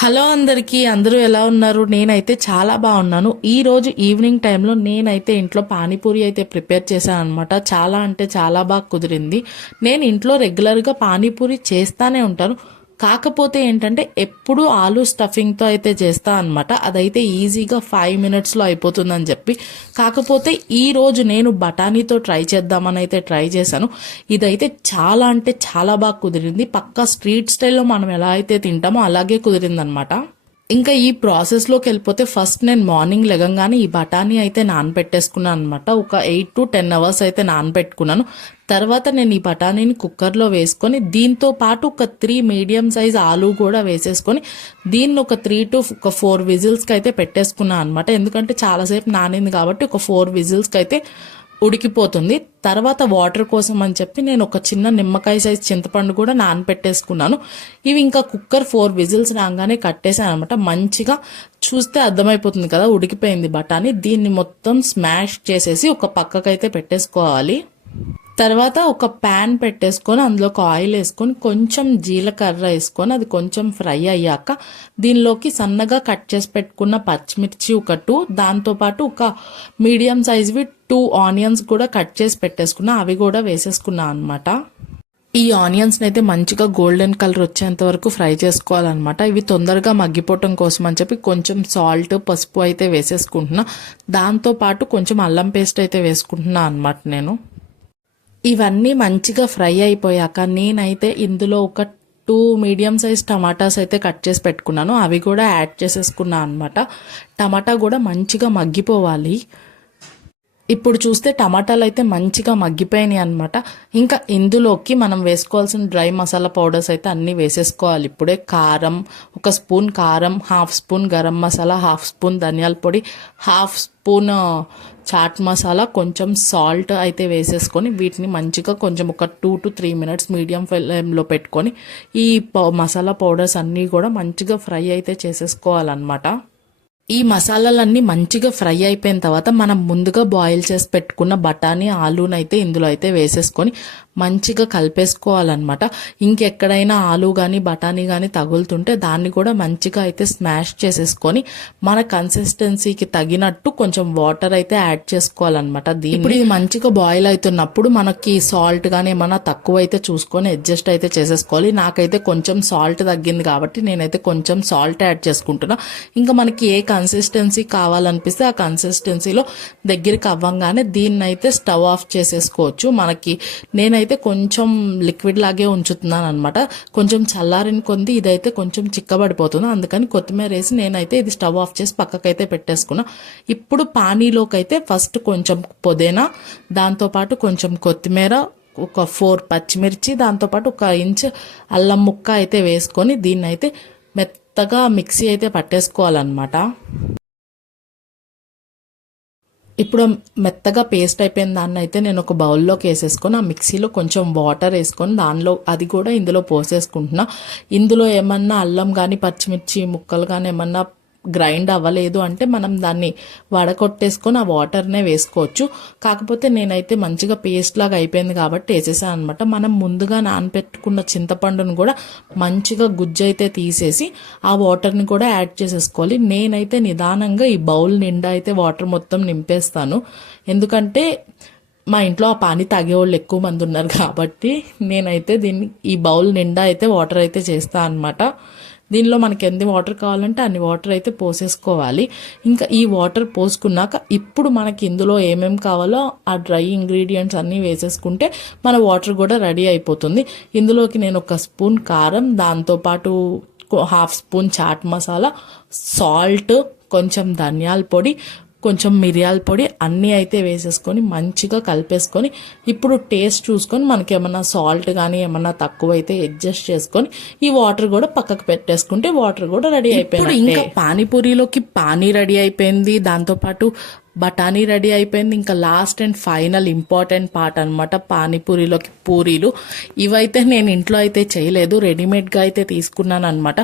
Hello అందరికీ, అందరూ ఎలా ఉన్నారు? నేనైతే చాలా బాగున్నాను. ఈ రోజు ఈవినింగ్ టైంలో నేనైతే ఇంట్లో పానీపూరి అయితే ప్రిపేర్ చేశాను అనమాట. చాలా అంటే చాలా బాగా కుదిరింది. నేను ఇంట్లో రెగ్యులర్గా పానీపూరి చేస్తానే ఉంటాను. కాకపోతే ఏంటంటే ఎప్పుడు ఆలు స్టఫింగ్తో అయితే చేస్తా అనమాట. అదైతే ఈజీగా 5 మినిట్స్లో అయిపోతుందని చెప్పి. కాకపోతే ఈ రోజు నేను బఠానీతో ట్రై చేద్దామని అయితే ట్రై చేశాను. ఇదైతే చాలా అంటే చాలా బాగా కుదిరింది. పక్కా స్ట్రీట్ స్టైల్లో మనం ఎలా అయితే తింటామో అలాగే కుదిరింది అనమాట. ఇంకా ఈ ప్రాసెస్లోకి వెళ్ళిపోతే ఫస్ట్ నేను మార్నింగ్ లెగంగానే ఈ బఠానీ అయితే నానబెట్టేసుకున్నాను అనమాట. ఒక 8 to 10 అవర్స్ అయితే నానబెట్టుకున్నాను. తర్వాత నేను ఈ బఠానీని కుక్కర్లో వేసుకొని దీంతో పాటు ఒక 3 మీడియం సైజ్ ఆలు కూడా వేసేసుకొని దీన్ని ఒక 3 to 4 విజిల్స్కి అయితే పెట్టేసుకున్నాను అనమాట. ఎందుకంటే చాలాసేపు నానింది కాబట్టి ఒక 4 విజిల్స్కి అయితే ఉడికిపోతుంది. తర్వాత వాటర్ కోసం అని చెప్పి నేను ఒక చిన్న నిమ్మకాయ సైజ్ చింతపండు కూడా నానపెట్టేసుకున్నాను. ఇవి ఇంకా కుక్కర్ 4 విజిల్స్ రాగానే కట్టేసాను అనమాట. మంచిగా చూస్తే అర్థమైపోతుంది కదా ఉడికిపోయింది బఠానీ. దీన్ని మొత్తం స్మాష్ చేసేసి ఒక పక్కకైతే పెట్టేసుకోవాలి. తర్వాత ఒక ప్యాన్ పెట్టేసుకొని అందులోకి ఆయిల్ వేసుకొని కొంచెం జీలకర్ర వేసుకొని అది కొంచెం ఫ్రై అయ్యాక దీనిలోకి సన్నగా కట్ చేసి పెట్టుకున్న పచ్చిమిర్చి ఒక 2, దాంతోపాటు ఒక మీడియం సైజ్వి 2 ఆనియన్స్ కూడా కట్ చేసి పెట్టేసుకున్నా, అవి కూడా వేసేసుకున్నా అనమాట. ఈ ఆనియన్స్ని అయితే మంచిగా గోల్డెన్ కలర్ వచ్చేంత వరకు ఫ్రై చేసుకోవాలన్నమాట. ఇవి తొందరగా మగ్గిపోవటం కోసం అని చెప్పి కొంచెం సాల్ట్, పసుపు అయితే వేసేసుకుంటున్నా. దాంతోపాటు కొంచెం అల్లం పేస్ట్ అయితే వేసుకుంటున్నా అనమాట నేను. ఇవన్నీ మంచిగా ఫ్రై అయిపోయాక నేనైతే ఇందులో ఒక 2 మీడియం సైజ్ టమాటాస్ అయితే కట్ చేసి పెట్టుకున్నాను, అవి కూడా యాడ్ చేసేసుకున్నాను అనమాట. టమాటా కూడా మంచిగా మగ్గిపోవాలి. ఇప్పుడు చూస్తే టమాటాలు అయితే మంచిగా మగ్గిపోయినాయి అనమాట. ఇంకా ఇందులోకి మనం వేసుకోవాల్సిన డ్రై మసాలా పౌడర్స్ అయితే అన్నీ వేసేసుకోవాలి. ఇప్పుడే కారం, 1 స్పూన్ కారం, 1/2 స్పూన్ గరం మసాలా, 1/2 స్పూన్ ధనియాల పొడి, 1/2 స్పూన్ చాట్ మసాలా, కొంచెం సాల్ట్ అయితే వేసేసుకొని వీటిని మంచిగా కొంచెం ఒక 2 to 3 మినిట్స్ మీడియం ఫ్లేమ్లో పెట్టుకొని ఈ మసాలా పౌడర్స్ అన్నీ కూడా మంచిగా ఫ్రై అయితే చేసేసుకోవాలన్నమాట. ఈ మసాలాలన్నీ మంచిగా ఫ్రై అయిపోయిన తర్వాత మనం ముందుగా బాయిల్ చేసి పెట్టుకున్న బఠానీ ఆలూనైతే ఇందులో అయితే వేసేసుకొని మంచిగా కలిపేసుకోవాలన్నమాట. ఇంకెక్కడైనా ఆలు కానీ బఠానీ కానీ తగులుతుంటే దాన్ని కూడా మంచిగా అయితే స్మాష్ చేసేసుకొని మన కన్సిస్టెన్సీకి తగినట్టు కొంచెం వాటర్ అయితే యాడ్ చేసుకోవాలన్నమాట. ఇప్పుడు ఇది మంచిగా బాయిల్ అవుతున్నప్పుడు మనకి సాల్ట్ కానీ ఏమన్నా తక్కువ అయితే చూసుకొని అడ్జస్ట్ అయితే చేసేసుకోవాలి. నాకైతే కొంచెం సాల్ట్ తగ్గింది కాబట్టి నేనైతే కొంచెం సాల్ట్ యాడ్ చేసుకుంటున్నా. ఇంకా మనకి ఏ కన్సిస్టెన్సీ కావాలనిపిస్తే ఆ కన్సిస్టెన్సీలో దగ్గరికి అవ్వంగానే దీన్ని అయితే స్టవ్ ఆఫ్ చేసేసుకోవచ్చు. నేనైతే కొంచెం లిక్విడ్ లాగే ఉంచుతున్నాను అనమాట. కొంచెం చల్లారిన కొంది ఇదైతే కొంచెం చిక్కబడిపోతుంది, అందుకని కొత్తిమీర వేసి నేనైతే ఇది స్టవ్ ఆఫ్ చేసి పక్కకైతే పెట్టేసుకున్నా. ఇప్పుడు పానీలోకి అయితే ఫస్ట్ కొంచెం పుదీనా, దాంతోపాటు కొంచెం కొత్తిమీర, ఒక 4 పచ్చిమిర్చి, దాంతోపాటు 1 ఇంచ్ అల్లం ముక్క అయితే వేసుకొని దీన్ని అయితే మెత్తగా మిక్సీ అయితే పట్టేసుకోవాలన్నమాట. ఇప్పుడు మెత్తగా పేస్ట్ అయిపోయిన దాన్ని అయితే నేను ఒక బౌల్లోకి వేసేసుకొని ఆ మిక్సీలో కొంచెం వాటర్ వేసుకొని దానిలో అది కూడా ఇందులో పోసేసుకుంటున్నా. ఇందులో ఏమన్నా అల్లం కానీ పచ్చిమిర్చి ముక్కలు కానీ ఏమన్నా గ్రైండ్ అవ్వలేదు అంటే మనం దాన్ని వడకొట్టేసుకొని ఆ వాటర్నే వేసుకోవచ్చు. కాకపోతే నేనైతే మంచిగా పేస్ట్ లాగా అయిపోయింది కాబట్టి వేసేసాను అనమాట. మనం ముందుగా నానబెట్టుకున్న చింతపండును కూడా మంచిగా గుజ్జు అయితే తీసేసి ఆ వాటర్ని కూడా యాడ్ చేసేసుకోవాలి. నేనైతే నిదానంగా ఈ బౌల్ నిండా అయితే వాటర్ మొత్తం నింపేస్తాను, ఎందుకంటే మా ఇంట్లో ఆ పానీ తాగేవాళ్ళు ఎక్కువ మంది ఉన్నారు కాబట్టి నేనైతే ఈ బౌల్ నిండా అయితే వాటర్ అయితే చేస్తాను అనమాట. దీనిలో మనకి ఎన్ని వాటర్ కావాలంటే అన్ని వాటర్ అయితే పోసేసుకోవాలి. ఇంకా ఈ వాటర్ పోసుకున్నాక ఇప్పుడు మనకి ఇందులో ఏమేమి కావాలో ఆ డ్రై ఇంగ్రీడియంట్స్ అన్నీ వేసేసుకుంటే మన వాటర్ కూడా రెడీ అయిపోతుంది. ఇందులోకి నేను 1 స్పూన్ కారం, దాంతోపాటు 1/2 స్పూన్ చాట్ మసాలా, సాల్ట్, కొంచెం ధనియాల పొడి, కొంచెం మిరియాల పొడి అన్నీ అయితే వేసేసుకొని మంచిగా కలిపేసుకొని ఇప్పుడు టేస్ట్ చూసుకొని మనకి ఏమన్నా సాల్ట్ కానీ ఏమన్నా తక్కువ అయితే అడ్జస్ట్ చేసుకొని ఈ వాటర్ కూడా పక్కకు పెట్టేసుకుంటే వాటర్ కూడా రెడీ అయిపోయింది. ఇంకా పానీపూరిలోకి పానీ రెడీ అయిపోయింది. దాంతోపాటు బఠానీ రెడీ అయిపోయింది. ఇంకా last and final important part అనమాట పానీపూరిలోకి పూరీలు. ఇవైతే నేను ఇంట్లో అయితే చేయలేదు, రెడీమేడ్గా అయితే తీసుకున్నాను అనమాట.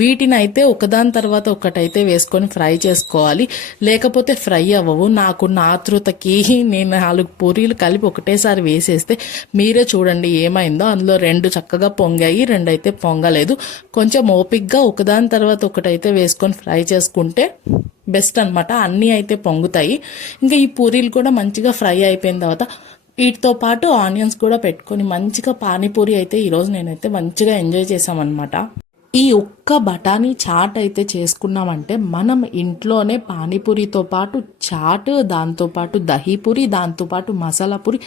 వీటిని అయితే ఒకదాని తర్వాత ఒకటైతే వేసుకొని ఫ్రై చేసుకోవాలి, లేకపోతే ఫ్రై అవ్వవు. నాకున్న ఆతృతకి నేను 4 పూరీలు కలిపి ఒకటేసారి వేసేస్తే మీరే చూడండి ఏమైందో. అందులో 2 చక్కగా పొంగాయి, 2 అయితే పొంగలేదు. కొంచెం ఓపిక్గా ఒకదాని తర్వాత ఒకటైతే వేసుకొని ఫ్రై చేసుకుంటే బెస్ట్ అనమాట. అన్నీ అయితే పొంగుతాయి. ఇంకా ఈ పూరీలు కూడా మంచిగా ఫ్రై అయిపోయిన తర్వాత వీటితో పాటు ఆనియన్స్ కూడా పెట్టుకొని మంచిగా పానీపూరి అయితే ఈరోజు నేనైతే మంచిగా ఎంజాయ్ చేసామన్నమాట. ఈ ఒక్క బఠానీ చాట్ అయితే చేసుకున్నామంటే మనం ఇంట్లోనే పానీపూరితో పాటు చాట్, దాంతోపాటు దహీపూరి, దాంతోపాటు మసాలా పూరి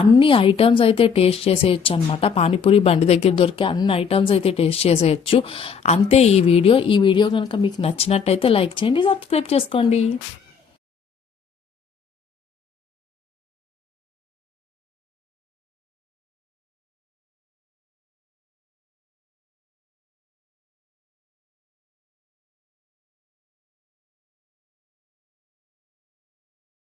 అన్ని ఐటమ్స్ అయితే టేస్ట్ చేసేయచ్చు అనమాట. పానీపూరి బండి దగ్గర దొరికే అన్ని ఐటమ్స్ అయితే టేస్ట్ చేసేయచ్చు. అంతే ఈ వీడియో కనుక మీకు నచ్చినట్టయితే లైక్ చేయండి, సబ్స్క్రైబ్ చేసుకోండి.